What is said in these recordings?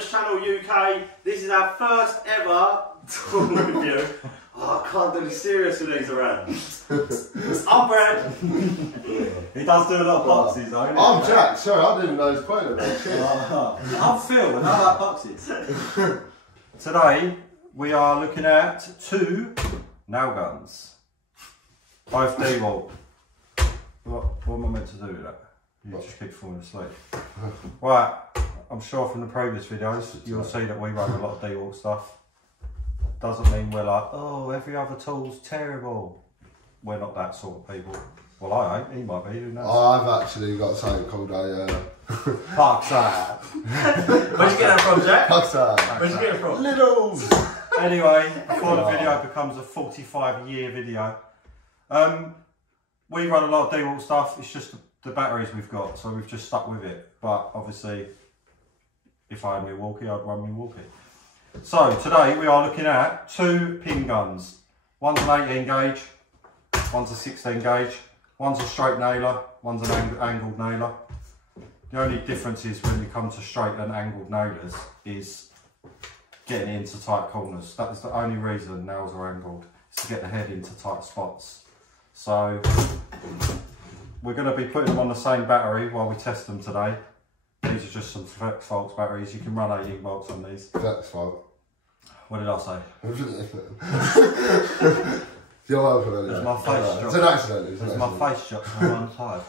Brushless Channel UK. This is our first ever tool review. Oh, I can't do the serious with these around. I'm Brad. He does do a lot of boxes though. I'm Jack, sorry, I didn't know he was playing it. I'm Phil and I like boxes. Today we are looking at two nail guns. Both Dewalt. What am I meant to do with that? You just keep falling asleep. Right, I'm sure from the previous videos you'll see that we run a lot of Dewalt stuff. Doesn't mean we're like, oh, every other tool's terrible. We're not that sort of people. Well, I ain't, he might be, who knows? I've actually got something called a... Parkside. Where'd you get that from, Jack? Parkside. Where'd you get it from? Littles! Anyway, before the video becomes a 45-year video, we run a lot of Dewalt stuff. It's just the batteries we've got, so we've just stuck with it. But obviously, if I had Milwaukee, I'd run Milwaukee. So today we are looking at two pin guns. One's an 18 gauge, one's a 16 gauge, one's a straight nailer, one's an angled nailer. The only difference is when you come to straight and angled nailers is getting into tight corners. That is the only reason nails are angled, is to get the head into tight spots. So we're going to be putting them on the same battery while we test them today. These are just some flex volts batteries. You can run 18 volts on these. Flex volt. What did I say? You're welcome. There's my face shot. It's an accident. There's my face shot on one side.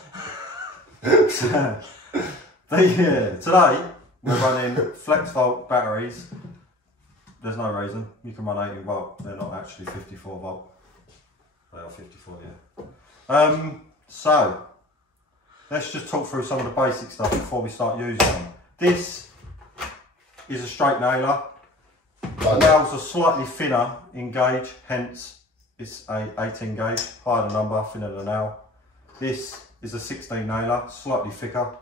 Today we're running flex volt batteries. There's no reason. You can run 18 volt. They're not actually 54 volt. They are 54, yeah. So let's just talk through some of the basic stuff before we start using them. This is a straight nailer. The nails are slightly thinner in gauge, hence it's a 18 gauge, higher the number, thinner the nail. This is a 16 nailer, slightly thicker.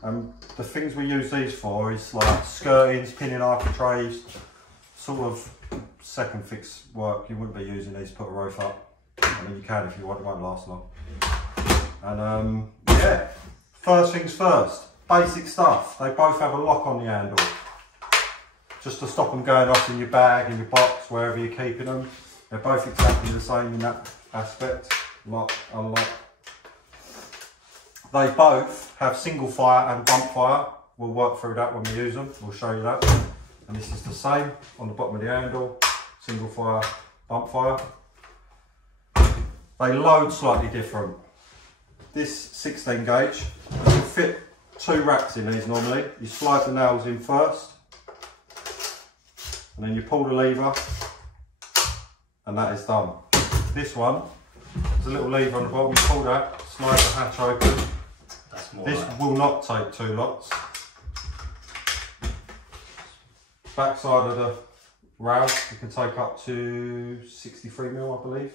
The things we use these for is like skirtings, pinning architraves, sort of second fix work. You wouldn't be using these to put a roof up. I mean, you can if you want, it won't last long. And yeah, first things first, basic stuff. They both have a lock on the handle, just to stop them going off in your bag, in your box, wherever you're keeping them. They're both exactly the same in that aspect, lock, unlock. They both have single fire and bump fire. We'll work through that when we use them, we'll show you that. And this is the same on the bottom of the handle, single fire, bump fire. They load slightly different. This 16 gauge, you can fit two racks in these normally. You slide the nails in first, and then you pull the lever, and that is done. This one, there's a little lever on the bottom, you pull that, slide the hatch open. That's more this right. Will not take two lots. Back side of the rail, you can take up to 63mm, I believe.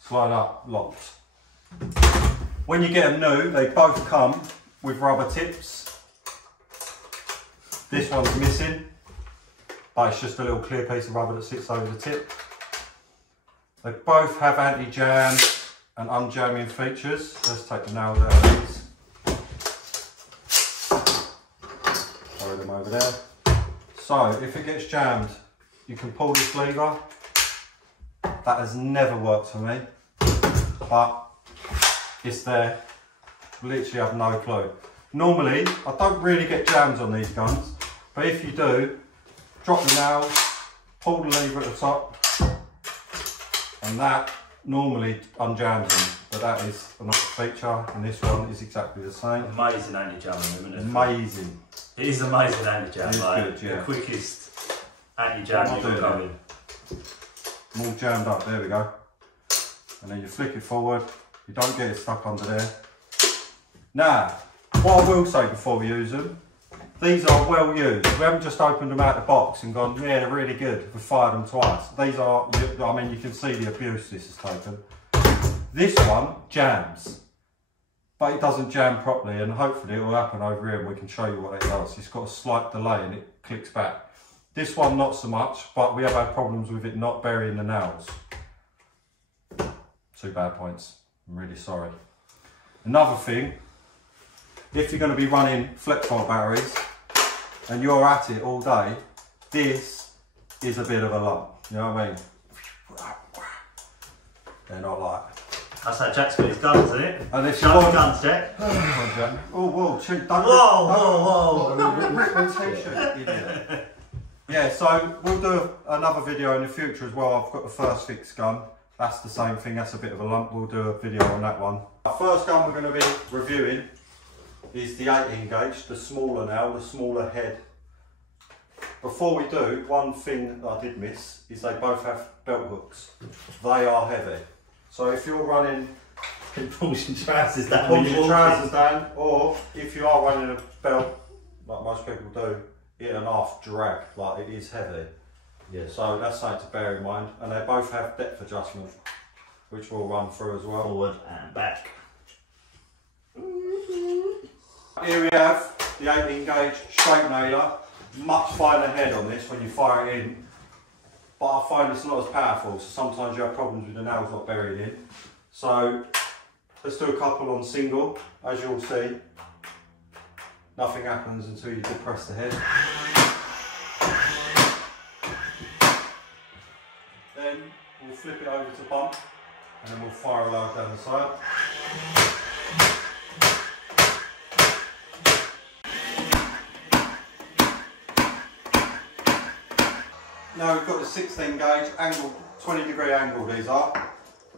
Slide up, locked. When you get them new, they both come with rubber tips. This one's missing, but it's just a little clear piece of rubber that sits over the tip. They both have anti-jam and unjamming features. Let's take the nails out of these. Throw them over there. So if it gets jammed, you can pull this lever. That has never worked for me, but it's there. Literally have no clue. Normally, I don't really get jams on these guns, but if you do, drop the nails, pull the lever at the top, and that normally unjams them. But that is another feature, and this one is exactly the same. Amazing anti-jam, isn't it? Amazing. It is amazing anti-jam, It is like good, yeah. the quickest anti-jam you've got going. I'm all jammed up, there we go. And then you flick it forward, you don't get it stuck under there. Now, what I will say before we use them, these are well used. We haven't just opened them out of the box and gone, yeah, they're really good. We've fired them twice. These are, I mean, you can see the abuse this has taken. This one jams, but it doesn't jam properly, and hopefully it will happen over here and we can show you what it does. It's got a slight delay and it clicks back. This one not so much, but we have had problems with it not burying the nails. 2 bad points, I'm really sorry. Another thing, if you're going to be running flex volt batteries, and you're at it all day, this is a bit of a lump. You know what I mean? They're not like. That's how Jack's got his guns, isn't it? And if Show you the want, guns, Jack. oh, whoa, shoot, don't Whoa. rip my t-shirt, idiot. Yeah, so we'll do another video in the future as well. I've got the first fixed gun. That's the same thing, that's a bit of a lump. We'll do a video on that one. Our first gun we're going to be reviewing is the 18 gauge, the smaller now, the smaller head. Before we do, one thing that I did miss is they both have belt hooks. They are heavy. So if you're running, Pulls your trousers down. pull your trousers down, or if you are running a belt, like most people do, 8.5 drag, like it is heavy. Yeah. So that's something to bear in mind. And they both have depth adjustment, which we'll run through as well. Forward and back. Here we have the 18 gauge straight nailer. Much finer head on this when you fire it in, but I find it's not as powerful, so sometimes you have problems with the nails not buried in. So let's do a couple on single. As you'll see, nothing happens until you depress the head. Then we'll flip it over to bump, and then we'll fire a load down the side. Now we've got the 16 gauge angle, 20-degree angle these are.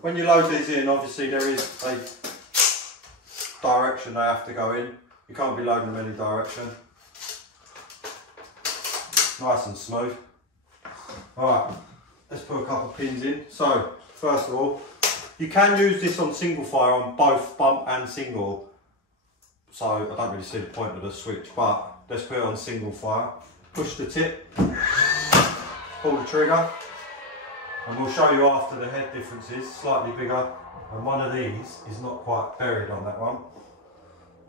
When you load these in, obviously there is a direction they have to go in. You can't be loading them any direction. Nice and smooth. Alright, let's put a couple of pins in. So, first of all, you can use this on single fire on both bump and single. So I don't really see the point of the switch, but let's put it on single fire. Push the tip. Pull the trigger, and we'll show you after the head differences, slightly bigger, and one of these is not quite buried on that one.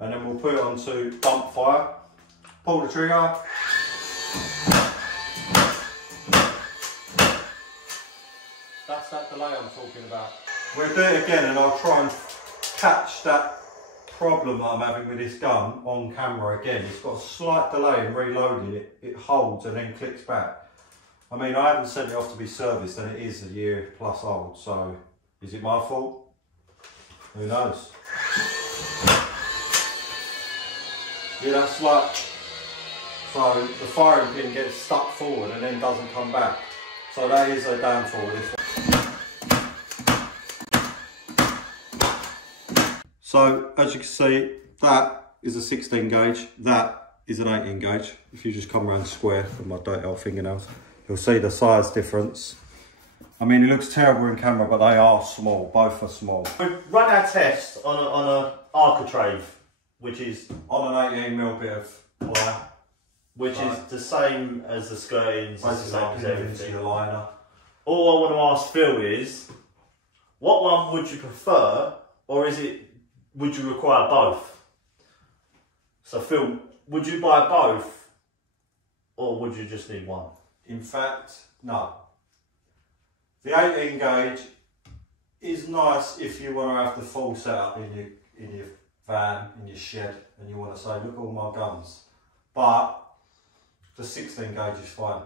And then we'll put it onto bump fire, pull the trigger, that's that delay I'm talking about. We'll do it again and I'll try and catch that problem I'm having with this gun on camera again. It's got a slight delay in reloading it, it holds and then clicks back. I mean, I haven't sent it off to be serviced and it is a year plus old, so is it my fault? Who knows? Yeah, that's like, so the firing pin gets stuck forward and then doesn't come back. So that is a downfall of this one. So as you can see, that is a 16 gauge, that is an 18 gauge. If you just come around square with my dirty old fingernails, you'll see the size difference. I mean, it looks terrible in camera, but they are small. Both are small. We run our test on an architrave, which is On an 18mm bit of wire, which is the same as the skirtings, the same as everything. The liner. All I want to ask Phil is, what one would you prefer, or would you require both? So Phil, would you buy both, or would you just need one? In fact, no. The 18 gauge is nice if you want to have the full setup in your van, in your shed, and you want to say, look at all my guns. But the 16 gauge is fine.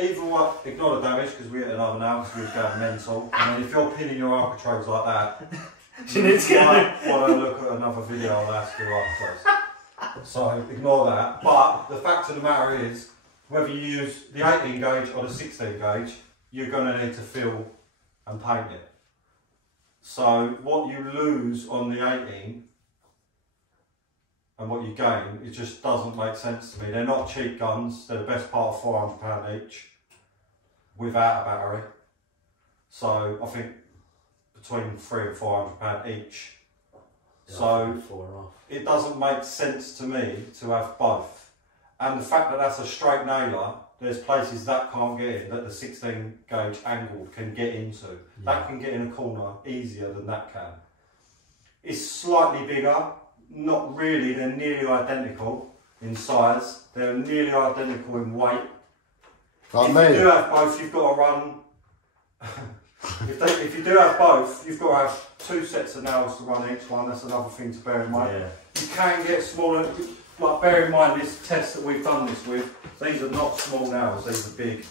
Either way, ignore the damage because we hit another now because we're going mental. And then if you're pinning your architraves like that, you need to want to look at another video on how to do architraves. So ignore that. But the fact of the matter is, whether you use the 18 gauge or the 16 gauge, you're going to need to fill and paint it. So what you lose on the 18 and what you gain, it just doesn't make sense to me. They're not cheap guns, they're the best part of £400 each without a battery. So I think between £300 and £400 each. Yeah, so it doesn't make sense to me to have both. And the fact that that's a straight nailer, there's places that can't get in, that the 16 gauge angle can get into. Yeah. That can get in a corner easier than that can. It's slightly bigger, not really, they're nearly identical in size. They're nearly identical in weight. If you do have both, you've got to run, if you do have both, you've got to have 2 sets of nails to run each one. That's another thing to bear in mind. Yeah. You can get smaller. like, bear in mind this test that we've done this with, these are not small nails, these are big.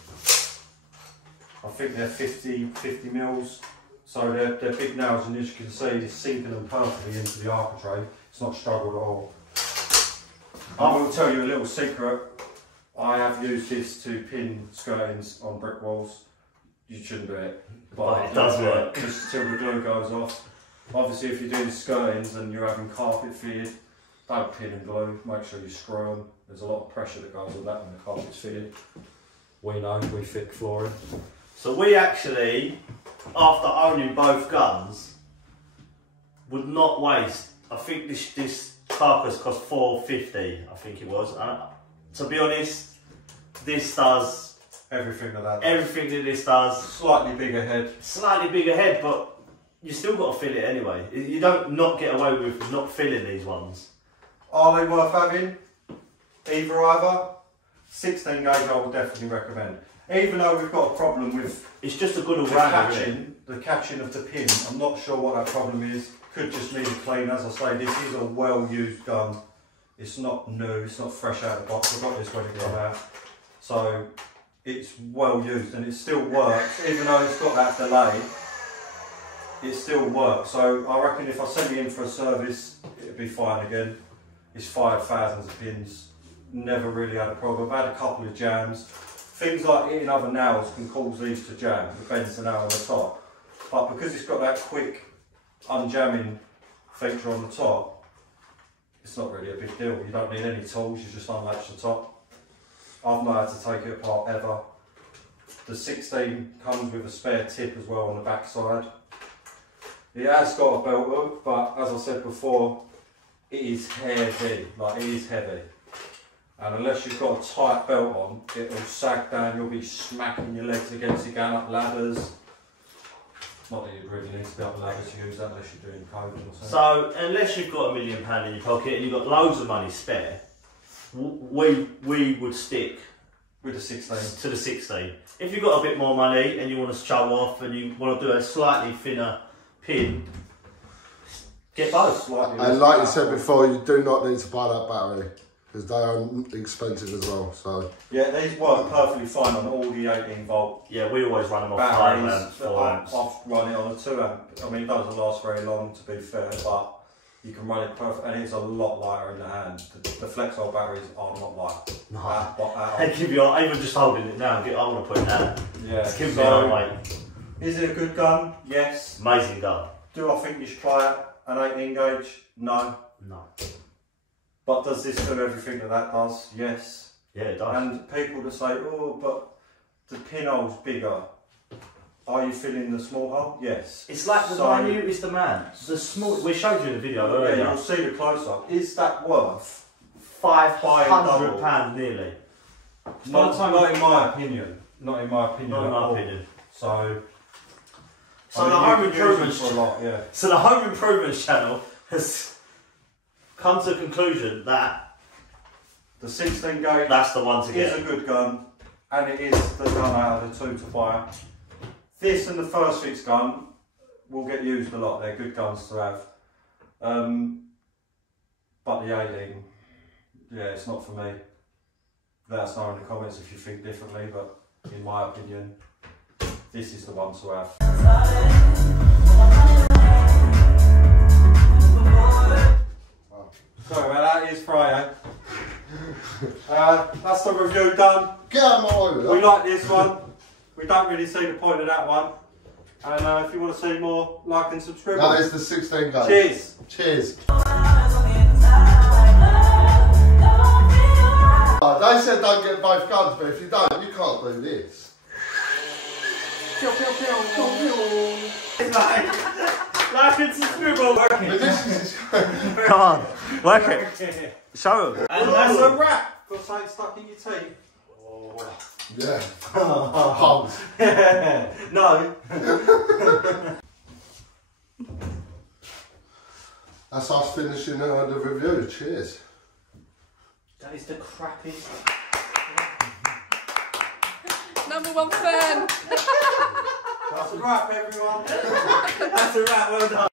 I think they're 50 mils, so they're big nails, and as you can see, it's sinking them perfectly into the architrave. It's not struggled at all. I will tell you a little secret. I have used this to pin skirtings on brick walls. You shouldn't do it, but it does work. Just until the glue goes off. Obviously, if you're doing skirtings and you're having carpet fitted, don't pin and glue. Make sure you screw them. There's a lot of pressure that goes with that when the carpet's fitted. We know, we fit flooring. So we actually, after owning both guns, would not waste. I think this carcass cost $4.50. I think it was. To be honest, this does everything that everything that this does. Slightly bigger head. Slightly bigger head, but you still got to fill it anyway. You don't not get away with not filling these ones. Are they worth having? Either. 16 gauge I would definitely recommend. Even though we've got a problem with it's just a good all-rounder. The catching of the pin, I'm not sure what that problem is. Could just need a clean. As I say, this is a well-used gun. It's not new, it's not fresh out of the box. I got this when it came out. So it's well used and it still works. Even though it's got that delay, it still works. So I reckon if I send it in for a service, it'd be fine again. It's fired thousands of pins. Never really had a problem. I've had a couple of jams. Things like hitting other nails can cause these to jam. It bends the nail on the top. But because it's got that quick unjamming feature on the top, it's not really a big deal. You don't need any tools, you just unlatch the top. I've not had to take it apart ever. The 16 comes with a spare tip as well on the back side. It has got a belt hook, but as I said before, it is heavy, like it is heavy. And unless you've got a tight belt on, it will sag down, you'll be smacking your legs against it, going up ladders. Not that you really need to be up ladders to use that unless you're doing coding or something. So, unless you've got £1 million in your pocket and you've got loads of money spare, we would stick with the 16 to the 16. If you've got a bit more money and you want to show off and you want to do a slightly thinner pin, get both. And like you said before, you do not need to buy that battery because they are expensive as well. So yeah, these work perfectly fine on all the 18 volt. Yeah, we always run them off batteries. 5 amps, 4 amps. I've run it on a 2 amp. I mean, it doesn't last very long to be fair, but you can run it perfect, and it's a lot lighter in the hand. The Flexol batteries are not light. No. They give you, even just holding it now, I want to put it down. Yeah. It's giving me a weight. Is it a good gun? Yes. Amazing gun. Do I think you should try it? An 18 gauge? No. No. But does this do everything that does? Yes. Yeah, it does. And people that say, oh, but the pinhole's bigger. Are you filling the small hole? Yes. It's like the minute is the man. The small. We showed you in the video earlier. Yeah, you'll see the close up. Is that worth £500 nearly? Not in my opinion. Not in my opinion. Not in my opinion. So the home improvements for a lot, yeah. So the home improvements channel has come to the conclusion that the 16 gauge that's the one to get. Is a good gun, and it is the gun out of the two to buy. This and the first fix gun will get used a lot. They're good guns to have. But the 18, yeah, it's not for me. Let us know in the comments if you think differently, but in my opinion, this is the one to have. Sorry about that, it's Friday. That's the review done. get out of my way with that. We like this one. We don't really see the point of that one. And if you want to see more, like and subscribe. That is the 16 gauge. Cheers. Cheers. They said don't get both guns, but if you don't, you can't do this. Like and subscribe. But this is Come on, work it. Show them. And that's a wrap. Got something stuck in your teeth. Oh. yeah. Pumped. No. That's us finishing the review. Cheers. That is the crappiest. #1 fan. That's a wrap, everyone. That's a wrap, well done.